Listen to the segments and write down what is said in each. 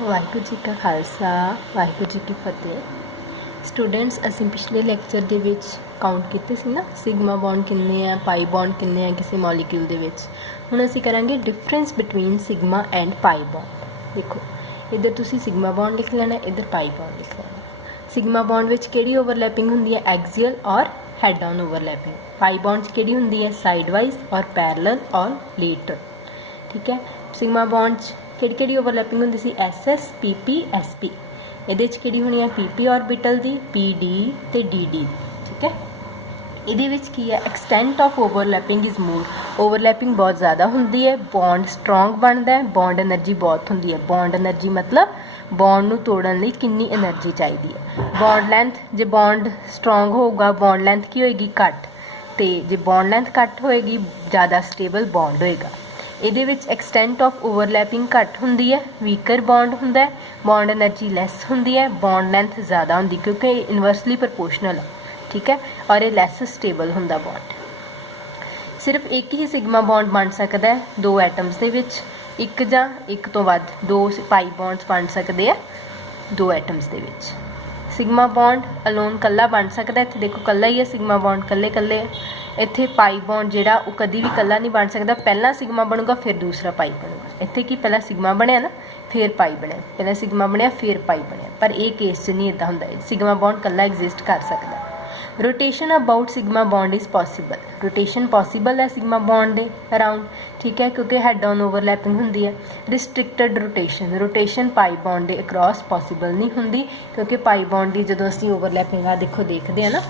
ਵਾਹਿਗੁਰੂ ਜੀ ਕਾ ਖਾਲਸਾ ਵਾਹਿਗੁਰੂ ਜੀ ਕੀ ਫਤਿਹ। ਸਟੂਡੈਂਟਸ, ਅਸੀਂ ਪਿਛਲੇ ਲੈਕਚਰ ਦੇ ਵਿੱਚ ਕਾਊਂਟ ਕੀਤੇ ਸੀ ਨਾ ਸਿਗਮਾ ਬੌਂਡ ਕਿੰਨੇ ਆ, ਪਾਈ ਬੌਂਡ ਕਿੰਨੇ ਆ ਕਿਸੇ ਮੋਲੀਕਿਊਲ ਦੇ ਵਿੱਚ। ਹੁਣ ਅਸੀਂ ਕਰਾਂਗੇ difference between sigma and pi bond. ਦੇਖੋ ਇੱਧਰ ਤੁਸੀਂ ਸਿਗਮਾ ਬੌਂਡ ਲਿਖ ਲੈਣਾ, ਇੱਧਰ ਪਾਈ ਬੌਂਡ ਲਿਖ ਲੈਣਾ। ਸਿਗਮਾ ਬੌਂਡ ਵਿੱਚ ਕਿਹੜੀ ਓਵਰਲੈਪਿੰਗ ਹੁੰਦੀ ਹੈ? Axial or head on overlapping. Pi bond 'ਚ ਕਿਹੜੀ ਹੁੰਦੀ ਹੈ? Side wise or parallel or lateral. ਠੀਕ ਹੈ। ਸਿਗਮਾ ਬੌਂਡ 'ਚ ਕਿਹੜੀ ਓਵਰਲੈਪਿੰਗ ਹੁੰਦੀ ਸੀ? SS, PP, SP। ਇਹਦੇ 'ਚ ਕਿਹੜੀ ਹੋਣੀ ਹੈ? PP ऑर्बिटल ਦੀ, PD ਤੇ DD। ਠੀਕ ਹੈ। ਇਹਦੇ ਵਿੱਚ ਕੀ ਹੈ? Extent of overlapping is more. Overlapping ਬਹੁਤ ਜ਼ਿਆਦਾ ਹੁੰਦੀ ਹੈ, ਬੌਂਡ ਸਟਰੋਂਗ ਬਣਦਾ ਹੈ, ਬੌਂਡ ਐਨਰਜੀ ਬਹੁਤ ਹੁੰਦੀ ਹੈ। ਬੌਂਡ ਐਨਰਜੀ ਮਤਲਬ ਬੌਂਡ ਨੂੰ ਤੋੜਨ ਲਈ ਕਿੰਨੀ ਐਨਰਜੀ ਚਾਹੀਦੀ ਹੈ। ਬੌਂਡ ਲੈਂਥ, ਜੇ ਬੌਂਡ ਸਟਰੋਂਗ ਹੋਊਗਾ ਬੌਂਡ ਲੈਂਥ ਕੀ ਹੋਏਗੀ? ਘੱਟ। ਅਤੇ ਜੇ ਬੌਂਡ ਲੈਂਥ ਘੱਟ ਹੋਏਗੀ ਜ਼ਿਆਦਾ ਸਟੇਬਲ ਬੌਂਡ ਹੋਏਗਾ। ਇਹਦੇ ਵਿੱਚ ਐਕਸਟੈਂਟ ਆਫ ਓਵਰਲੈਪਿੰਗ ਘੱਟ ਹੁੰਦੀ ਹੈ, ਵੀਕਰ ਬੌਂਡ ਹੁੰਦਾ ਹੈ, ਬੌਂਡ ਐਨਰਜੀ ਲੈਸ ਹੁੰਦੀ ਹੈ, ਬੌਂਡ ਲੈਂਥ ਜ਼ਿਆਦਾ ਹੁੰਦੀ ਕਿਉਂਕਿ ਇਹ ਇਨਵਰਸਲੀ ਪ੍ਰਪੋਰਸ਼ਨਲ ਆ। ਠੀਕ ਹੈ। ਔਰ ਇਹ ਲੈਸ ਸਟੇਬਲ ਹੁੰਦਾ ਬੌਂਡ। ਸਿਰਫ ਇੱਕ ਹੀ ਸਿਗਮਾ ਬੌਂਡ ਬਣ ਸਕਦਾ ਹੈ ਦੋ ਐਟਮਸ ਦੇ ਵਿੱਚ, ਇੱਕ ਜਾਂ ਇੱਕ ਤੋਂ ਵੱਧ ਦੋ ਪਾਈ ਬੌਂਡਸ ਬਣ ਸਕਦੇ ਆ ਦੋ ਐਟਮਸ ਦੇ ਵਿੱਚ। ਸਿਗਮਾ ਬੌਂਡ ਅਲੋਨ ਕੱਲਾ ਬਣ ਸਕਦਾ। ਇੱਥੇ ਦੇਖੋ ਕੱਲਾ ਹੀ ਹੈ ਸਿਗਮਾ ਬੌਂਡ, ਕੱਲੇ ਕੱਲੇ। ਇੱਥੇ ਪਾਈ ਬੌਂਡ ਜਿਹੜਾ ਉਹ ਕਦੀ ਵੀ ਇਕੱਲਾ ਨਹੀਂ ਬਣ ਸਕਦਾ। ਪਹਿਲਾਂ ਸਿਗਮਾ ਬਣੂਗਾ ਫਿਰ ਦੂਸਰਾ ਪਾਈ ਬਣੂਗਾ। ਇੱਥੇ ਕੀ ਪਹਿਲਾਂ ਸਿਗਮਾ ਬਣਿਆ ਨਾ ਫਿਰ ਪਾਈ ਬਣਿਆ, ਪਹਿਲਾਂ ਸਿਗਮਾ ਬਣਿਆ ਫਿਰ ਪਾਈ ਬਣਿਆ। ਪਰ ਇਹ ਕੇਸ 'ਚ ਨਹੀਂ ਇੱਦਾਂ ਹੁੰਦਾ, ਸਿਗਮਾ ਬੌਂਡ ਇਕੱਲਾ ਐਗਜ਼ਿਸਟ ਕਰ ਸਕਦਾ। Rotation about sigma bond is possible. Rotation possible ਹੈ ਸਿਗਮਾ ਬੌਂਡ ਦੇ ਅਰਾਊਂਡ। ਠੀਕ ਹੈ, ਕਿਉਂਕਿ ਹੈਡ ਔਨ ਓਵਰਲੈਪਿੰਗ ਹੁੰਦੀ ਹੈ। ਰਿਸਟ੍ਰਿਕਟਡ ਰੋਟੇਸ਼ਨ ਪਾਈ ਬੌਂਡ ਦੇ ਅਕਰੋਸ ਪੋਸੀਬਲ ਨਹੀਂ ਹੁੰਦੀ ਕਿਉਂਕਿ ਪਾਈ ਬੌਂਡ ਦੀ ਜਦੋਂ ਅਸੀਂ ਓਵਰਲੈਪਿੰਗ ਦੇਖਦੇ ਹਾਂ ਨਾ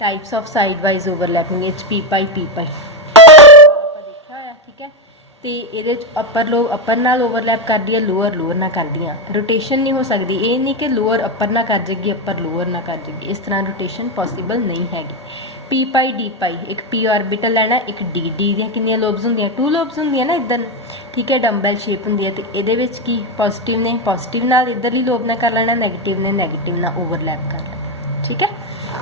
types of side wise overlapping P पाई ਆਪਾਂ ਦੇਖਿਆ ਹੋਇਆ। ਠੀਕ ਹੈ। ਤੇ ਇਹਦੇ ਚ ਅਪਰ ਨਾਲ ਓਵਰਲੈਪ ਕਰਦੀ ਹੈ, ਲੋਅਰ ਨਾਲ ਕਰਦੀ ਆ। ਰੋਟੇਸ਼ਨ ਨਹੀਂ ਹੋ ਸਕਦੀ, ਇਹ ਨਹੀਂ ਕਿ ਲੋਅਰ ਅਪਰ ਨਾ ਕਰ ਜਾਏਗੀ ਅਪਰ ਲੋਅਰ ਨਾ ਕਰ ਜਾਏਗੀ, ਇਸ ਤਰ੍ਹਾਂ ਰੋਟੇਸ਼ਨ ਪੋਸੀਬਲ ਨਹੀਂ ਹੈਗੀ। P ਪਾਈ D ਪਾਈ, ਇੱਕ P ऑर्बिटल ਲੈਣਾ, ਇੱਕ D ਦੀਆਂ ਕਿੰਨੀਆਂ ਲੋਬਸ ਹੁੰਦੀਆਂ? 2 ਲੋਬਸ ਹੁੰਦੀਆਂ ਨਾ ਇੱਧਰ। ਠੀਕ ਹੈ, ਡੰਬਲ ਸ਼ੇਪ ਹੁੰਦੀ ਹੈ। ਤੇ ਇਹਦੇ ਵਿੱਚ ਕੀ ਪੋਜ਼ਿਟਿਵ ਨੇ ਪੋਜ਼ਿਟਿਵ ਨਾਲ ਇੱਧਰਲੀ ਲੋਬ ਨਾਲ ਕਰ ਲੈਣਾ, ਨੈਗੇਟਿਵ ਨੇ ਨੈਗੇਟਿਵ ਨਾਲ ਓਵਰਲੈਪ ਕਰ ਲੈਣਾ। ਠੀਕ ਹੈ।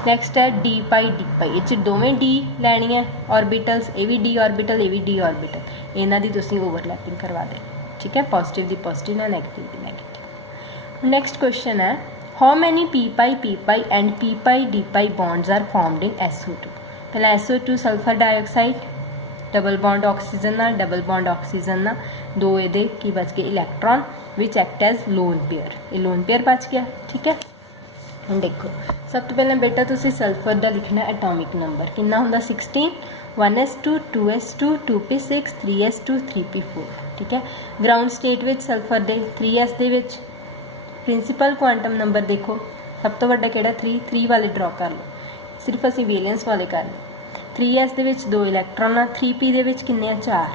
ਨੈਕਸਟ ਹੈ D ਪਾਈ ਇਹ 'ਚ ਦੋਵੇਂ D ਲੈਣੀ ਹੈ ऑर्बिटल्स, ਇਹ ਵੀ D ऑर्बिटल ਇਹ ਵੀ D ऑर्बिटल। ਇਹਨਾਂ ਦੀ ਤੁਸੀਂ ਓਵਰਲੈਪਿੰਗ ਕਰਵਾ ਦੇ। ਠੀਕ ਹੈ, ਪੋਜ਼ਿਟਿਵ ਦੀ ਪੋਜ਼ਿਟਿਵ ਨਾਲ, ਨੈਗੇਟਿਵ ਦੀ ਨੈਗੇਟਿਵ। ਨੈਕਸਟ ਕੁਐਸਚਨ ਹੈ how many P pi and P pi D pi bonds are formed in SO2। ਪਹਿਲਾਂ SO2 sulphur dioxide, double bond oxygen ਨਾਲ, ਡਬਲ ਬੌਂਡ ਆਕਸੀਜਨ ਨਾਲ, ਦੋ ਇਹਦੇ ਕੀ ਬਚ ਗਏ? Electron which act as lone pair. ਇਹ ਲੋਨ ਪੇਅਰ ਬਚ ਗਿਆ। ਠੀਕ ਹੈ। ਹੁਣ ਦੇਖੋ ਸਭ ਤੋਂ ਪਹਿਲਾਂ ਬੇਟਾ ਤੁਸੀਂ ਸਲਫਰ ਦਾ ਲਿਖਣਾ ਐਟੋਮਿਕ ਨੰਬਰ ਕਿੰਨਾ ਹੁੰਦਾ? 16, 1s2, 2s2, 2p6, 3s2, 3p4। ਠੀਕ ਹੈ। ਗਰਾਊਂਡ ਸਟੇਟ ਵਿੱਚ ਸਲਫਰ ਦੇ 3s ਦੇ ਵਿੱਚ ਪ੍ਰਿੰਸੀਪਲ ਕੁਆਂਟਮ ਨੰਬਰ ਦੇਖੋ ਸਭ ਤੋਂ ਵੱਡਾ ਕਿਹੜਾ? 3 ਵਾਲੇ ਡਰਾ ਕਰ ਲਓ, ਸਿਰਫ ਅਸੀਂ ਵੇਲੀਅੰਸ ਵਾਲੇ ਕਰ ਲਏ। 3s ਦੇ ਵਿੱਚ 2 ਇਲੈਕਟ੍ਰੋਨ ਆ, 3p ਦੇ ਵਿੱਚ ਕਿੰਨੇ ਆ? 4।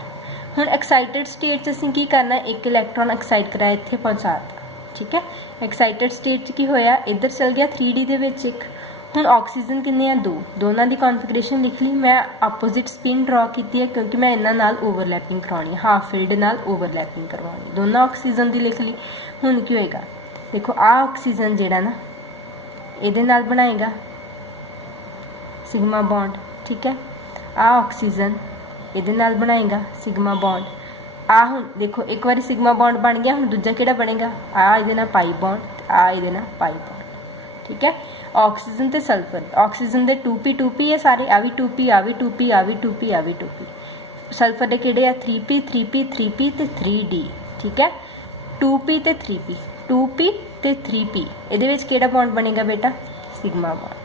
ਹੁਣ ਐਕਸਾਈਟਡ ਸਟੇਟ 'ਚ ਅਸੀਂ ਕੀ ਕਰਨਾ? ਇੱਕ ਇਲੈਕਟ੍ਰੋਨ ਐਕਸਾਈਟ ਕਰਾਇਆ, ਇੱਥੇ ਪਹੁੰਚਾ ਦਿੱਤਾ। ਠੀਕ ਹੈ। ਐਕਸਾਈਟਡ ਸਟੇਟ 'ਚ ਕੀ ਹੋਇਆ? ਇੱਧਰ ਚਲ ਗਿਆ 3D ਦੇ ਵਿੱਚ ਇੱਕ। ਹੁਣ ਆਕਸੀਜਨ ਕਿੰਨੇ ਆ? 2। ਦੋਨਾਂ ਦੀ ਕੌਨਫੀਗਰੇਸ਼ਨ ਲਿਖ ਲਈ। ਮੈਂ ਆਪੋਜ਼ਿਟ ਸਪਿਨ ਡਰਾ ਕੀਤੀ ਹੈ ਕਿਉਂਕਿ ਮੈਂ ਇਹਨਾਂ ਨਾਲ ਓਵਰਲੈਪਿੰਗ ਕਰਵਾਉਣੀ ਹੈ, ਹਾਫ ਫੀਲਡ ਨਾਲ ਓਵਰਲੈਪਿੰਗ ਕਰਵਾਉਣੀ। ਦੋਨਾਂ ਆਕਸੀਜਨ ਦੀ ਲਿਖ ਲਈ। ਹੁਣ ਕੀ ਹੋਏਗਾ? ਦੇਖੋ ਆਹ ਆਕਸੀਜਨ ਜਿਹੜਾ ਨਾ ਇਹਦੇ ਨਾਲ ਬਣਾਏਗਾ ਸਿਗਮਾ ਬੌਂਡ। ਠੀਕ ਹੈ। ਆਹ ਆਕਸੀਜਨ ਇਹਦੇ ਨਾਲ ਬਣਾਏਗਾ ਸਿਗਮਾ ਬੌਂਡ। ਆ ਹੁਣ ਦੇਖੋ ਇੱਕ ਵਾਰੀ ਸਿਗਮਾ ਬੌਂਡ ਬਣ ਗਿਆ, ਹੁਣ ਦੂਜਾ ਕਿਹੜਾ ਬਣੇਗਾ? ਆ ਇਹਦੇ ਨਾਲ ਪਾਈ ਬੌਂਡ, ਆ ਇਹਦੇ ਨਾਲ ਪਾਈ ਬੌਂਡ। ਠੀਕ ਹੈ। ਆਕਸੀਜਨ ਤੇ ਸਲਫਰ, ਆਕਸੀਜਨ ਦੇ 2p ਹੈ ਸਾਰੇ, ਆ ਵੀ 2p, ਆ ਵੀ 2p, ਆ ਵੀ 2p, ਆ ਵੀ 2p। ਸਲਫਰ ਦੇ ਕਿਹੜੇ ਆ? 3p ਤੇ 3d। ਠੀਕ ਹੈ। 2p ਤੇ 3p, 2p ਤੇ 3p। ਇਹਦੇ ਵਿੱਚ ਕਿਹੜਾ ਬੌਂਡ ਬਣੇਗਾ ਬੇਟਾ? Sigma bond.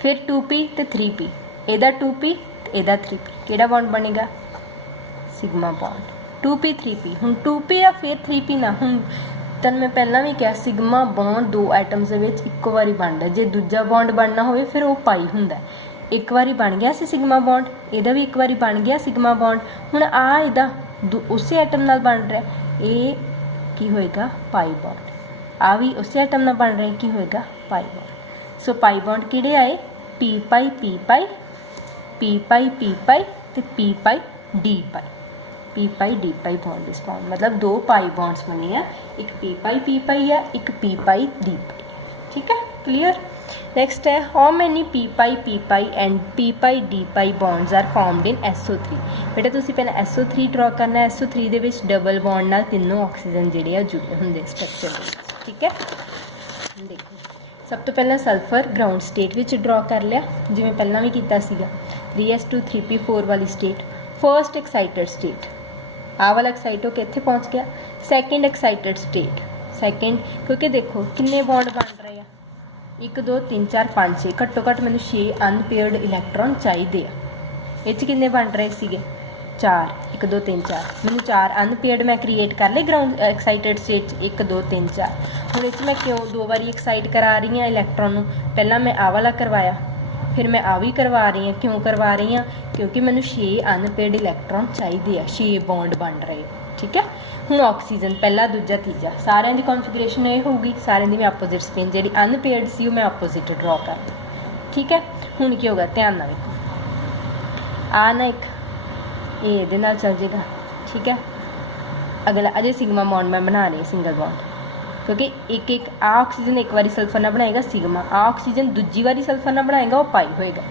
ਫਿਰ 2p ਤੇ 3p, ਇਹਦਾ 2p ਤੇ ਇਹਦਾ 3p, ਕਿਹੜਾ ਬੌਂਡ ਬਣੇਗਾ? Sigma bond. 2p 3p। ਹੁਣ 2p ਆ ਫਿਰ 3p ਨਾ। ਹੁਣ ਤੁਹਾਨੂੰ ਮੈਂ ਪਹਿਲਾਂ ਵੀ ਕਿਹਾ ਸਿਗਮਾ ਬੌਂਡ ਦੋ ਐਟਮਸ ਦੇ ਵਿੱਚ ਇੱਕੋ ਵਾਰੀ ਬਣਦਾ। ਜੇ ਦੂਜਾ ਬੌਂਡ ਬਣਨਾ ਹੋਵੇ ਫਿਰ ਉਹ ਪਾਈ ਹੁੰਦਾ। ਇੱਕ ਵਾਰੀ ਬਣ ਗਿਆ ਸੀ ਸਿਗਮਾ ਬੌਂਡ, ਇਹਦਾ ਵੀ ਇੱਕ ਵਾਰੀ ਬਣ ਗਿਆ ਸਿਗਮਾ ਬੌਂਡ। ਹੁਣ ਆ ਇਹਦਾ ਉਸੇ ਐਟਮ ਨਾਲ ਬਣ ਰਿਹਾ, ਇਹ ਕੀ ਹੋਏਗਾ? ਪਾਈ ਬੌਂਡ। ਆ ਵੀ ਉਸੇ ਐਟਮ ਨਾਲ ਬਣ ਰਿਹਾ, ਕੀ ਹੋਏਗਾ? ਪਾਈ ਬੌਂਡ। ਸੋ ਪਾਈ ਬੌਂਡ ਕਿਹੜੇ ਆਏ? P ਪਾਈ P ਪਾਈ ਤੇ P ਪਾਈ D ਪਾਈ। P ਪਾਈ D ਪਾਈ ਬੌਂਡ ਇਸ ਫਾਰਮ, ਮਤਲਬ ਦੋ ਪਾਈ ਬੌਂਡਸ ਬਣੇ ਆ, ਇੱਕ P ਪਾਈ ਆ, ਇੱਕ P ਪਾਈ D ਪਾਈ। ਠੀਕ ਹੈ, ਕਲੀਅਰ। नेक्स्ट है हाउ मैनी पी पाई एंड डी pi bonds are formed in SO3। बेटा तुसीं पहले SO3 ड्रॉ करना है। SO3 दे विच डबल बॉन्ड नाल तीनों ऑक्सीजन जिहड़े आ जुड़े हुंदे स्ट्रक्चर दे विच, ठीक है। देखो सब तो पहला sulphur ground state which draw कर लिया, जिवें पहलां भी कीता सीगा 3s2 3p4 वाली स्टेट। फर्स्ट एक्साइटेड स्टेट आ वाला एक्साइट होके इत्थे पहुंच गया। सैकेंड एक्साइटेड स्टेट सैकेंड, क्योंकि देखो किन्ने बॉन्ड बन रहे हैं 1 2 3 4 5 6, घट्टो घट्ट मैनूं 6 अनपेयर्ड इलैक्ट्रॉन चाहिए आ। ये किन्ने बन रहे सीगे 4, 1 2 3 4, मैनूं 4 अनपेयर्ड मैं क्रिएट कर ले ग्राउंड एक्साइटेड स्टेट 1 2 3 4। हुण इस मैं क्यों 2 बारी एक्साइट करा रही हाँ इलैक्ट्रॉन नूं, पहला मैं आ वाला करवाया फिर मैं आ भी करवा रही हाँ। क्यों करवा रही हाँ? क्योंकि मैनूं 6 अनपेयर्ड इलैक्ट्रॉन चाहिए आ, 6 बॉन्ड बन रहे, ठीक है। हुण ऑक्सीजन पहला दूजा तीजा सारिਆਂ ਦੀ कॉन्फिगरेशन ये होगी, सारिਆਂ ਦੀ मैं अपोजिट स्पिन जी अनपेयर्ड सी मैं अपोजिट ड्रॉ कर, ठीक है। हुण की होगा ध्यान नाल देखो आ ना एक ये इहदे नाल चल जाएगा, ठीक है। अगला अजे सिग्मा बॉन्ड मैं बना रही सिंगल बॉन्ड, क्योंकि एक एक आ ऑक्सीजन एक बारी सल्फर ना बनाएगा सिग्मा, आ ऑक्सीजन दूजी बारी सल्फर ना बनाएगा वो पाई होएगा।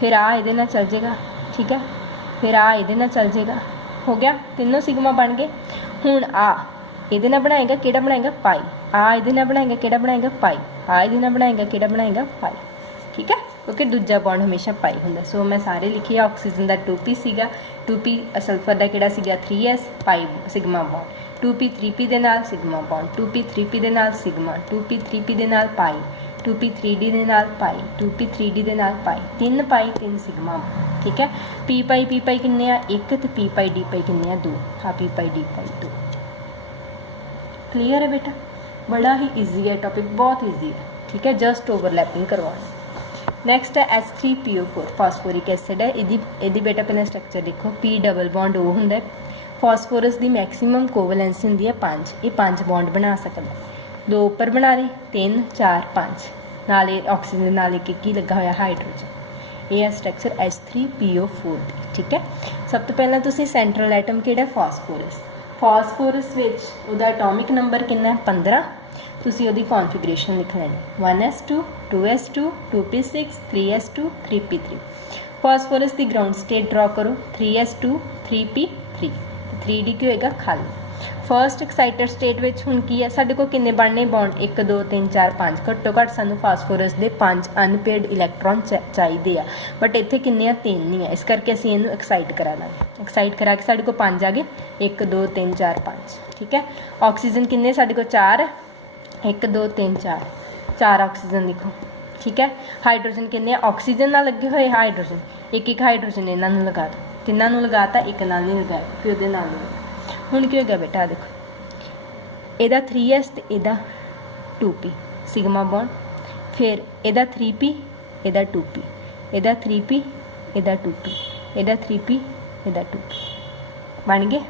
फिर आ इहदे नाल चल जाएगा, ठीक है। फिर आ इहदे नाल चल जाएगा, हो गया तीनों सिग्मा बन गए। हुण आ इहदे नाल बनाएगा किहड़ा बनाएगा पाई, आ इहदे नाल बनाएगा किहड़ा बनाएगा पाई, आ इहदे नाल बनाएगा किहड़ा बनाएगा पाई, ठीक है। क्योंकि दूजा बॉन्ड हमेशा पाई हुंदा। सो मैं सारे लिखे ऑक्सीजन का 2p सीगा, 2p सल्फर का किहड़ा सीगा 3s pi sigma bond, 2p 3p दे नाल सिग्मा बॉन्ड, 2p 3p दे नाल सिग्मा, 2p 3p दे नाल पाई, 2p 3d दे नाल पाई, 2p 3d दे नाल पाई, 3 पाई 3 सिग्मा, ठीक है। p पाई किन्ने आ 1 ते p पाई d पाई किन्ने आ 2, हाँ p पाई d पाई 2। क्लीयर है बेटा, बड़ा ही ईजी है टॉपिक, बहुत ईजी है, ठीक है। जस्ट ओवरलैपिंग करवाना। नैक्सट है H3PO4 फॉस्फोरिक एसिड है। इहदी बेटा पहले स्ट्रक्चर देखो, P डबल बॉन्ड ओ हुंदा, फॉस्फोरस की मैक्सीमम कोवलेंसी हुंदी है 5, ये 5 बॉन्ड बना सकता, 2 उपर बना रहे 3 4 5 नाले ऑक्सीजन नाल एक ही लगा होया हाइड्रोजन। ये है स्ट्रक्चर H3PO4, ठीक है। सब तो पहला तुसीं सेंट्रल एटम किहड़ा फॉस्फोरस, फॉस्फोरस विच उहदा एटॉमिक नंबर कितना है 15। तुसीं उहदी कॉन्फिगरेशन लिख लैनी 1s2 2s2 2p6 3s2 3p3। Phosphorus की ग्राउंड स्टेट ड्रॉ करो 3s2 3p3, 3d की होएगा खाली। फर्स्ट एक्साइटेड स्टेट विच हुण की है साडे कोल किन्ने बनने बॉन्ड 1 2 3 4 5, घट्टो घट्ट सानू फास्फोरस के 5 अनपेयर्ड इलैक्ट्रॉन चाहिए आ, बट इत्थे किन्ने आ 3 नहीं है, इस करके असीं इहनूं एक्साइट करा लांगे। एक्साइट करा के साडे कोल 5 आ गए 1 2 3 4 5, ठीक है। ऑक्सीजन किन्ने साडे कोल 4 है 1 2 3 4, 4 ऑक्सीजन लिखो, ठीक है। हाइड्रोजन किन्ने ऑक्सीजन नाल लगे हुए हाइड्रोजन, एक एक हाइड्रोजन इन्हां नूं लगा दो, तिन्हां नूं लगाता एक नाल नहीं लगाया क्योंकि उहदे नाल नहीं। हुण की हो गया बेटा देखो इहदा 3s ते इहदा 2p सिग्मा बॉन्ड, फिर इहदा 3p इहदा 2p, इहदा 3p इहदा 2p, इहदा 3p इहदा 2p बन गए।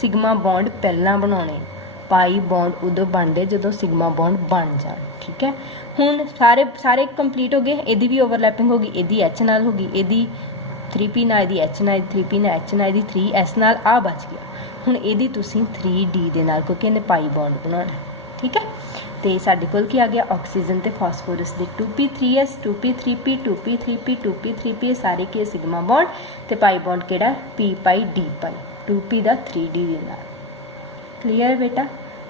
सिग्मा बॉन्ड पहलां बनाने, पाई बॉन्ड उदों बनते जो सिग्मा बॉन्ड बन जाए, ठीक है। हुण सारे सारे कंप्लीट हो गए, इहदी भी ओवरलैपिंग होगी, इहदी H नाल होगी, इहदी 3p नाल, इहदी H नाल, 3p नाल H नाल, इहदी 3s नाल आ बच गया। हुण इहदी तुसीं 3d दे नाल क्योंकि इहने पाई बॉन्ड बनाना, ठीक है। तो साडे कोल की आ गया ऑक्सीजन ते फॉस्फोरस दे 2p 3s 2p 3p 2p 3p 2p 3p सारे के सिग्मा बॉन्ड ते पाई बॉन्ड किहड़ा p पाई d पाई 2p दा 3d दे नाल। क्लीयर बेटा।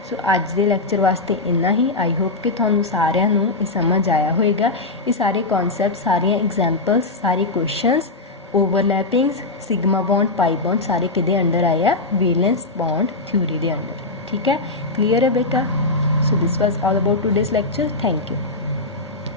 सो अज दे लैक्चर वास्ते इन्ना ही। आई होप कि तुहानूं सारिਆਂ ਨੂੰ ਇਹ समझ आया होएगा। ये सारे कॉन्सैप्ट सारियां एग्जाम्पल्स सारे questions overlappings sigma bond pi bond सारे किदे अंडर आए आ वैलेंस बॉन्ड थ्योरी दे अंडर, ठीक है। क्लीयर है बेटा। So this was all about today's lecture. Thank you.